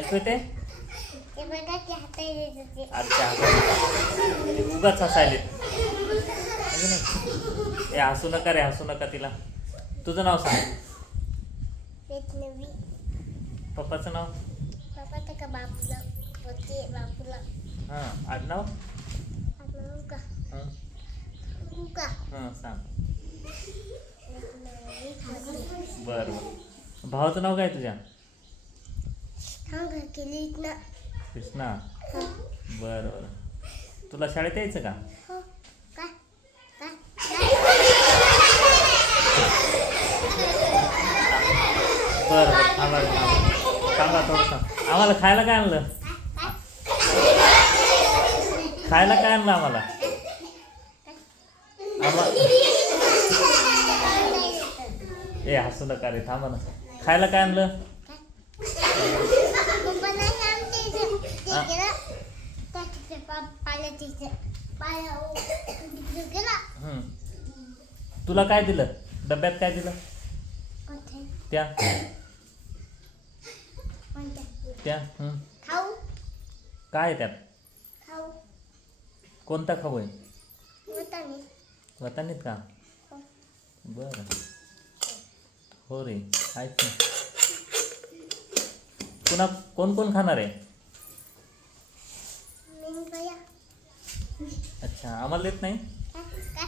ऐकू येते? ते बघा की हाताला देते. अच्छा उगाच हसायले नाही. ए हसू नका रे, हसू नका तिला. तुझं नाव सांग. वैष्णवी. पप्पाचं नाव? पप्पा का बापूला होते बापूला. हां आडनाव? आडनाव का? हां का? हां सांग. वैष्णवी होते. बरं भावाचं नाव काय तुझ्या? हा घर केलीत ना. कृष्णा. हो. बरं बरं. तुला शाळेत यायचं का? हो. का? का? बरं बरं थांबा थांबा थोडंसं. आम्हाला खायला काय आणलं? खायला काय आणलं आम्हाला? ए हसू नका रे, थांबा ना. खायला काय आणलं? तुला काय दिलं डब्यात? काय दिलं त्या त्या खाऊ काय आहे त्यात? खाऊ कोणता खाऊ आहे? वटाणे. वतानीत का? बरं हो रे आहेत ना. पुन्हा कोण कोण खाणार आहे? मी बया. अच्छा आम्हाला देत नाही? का?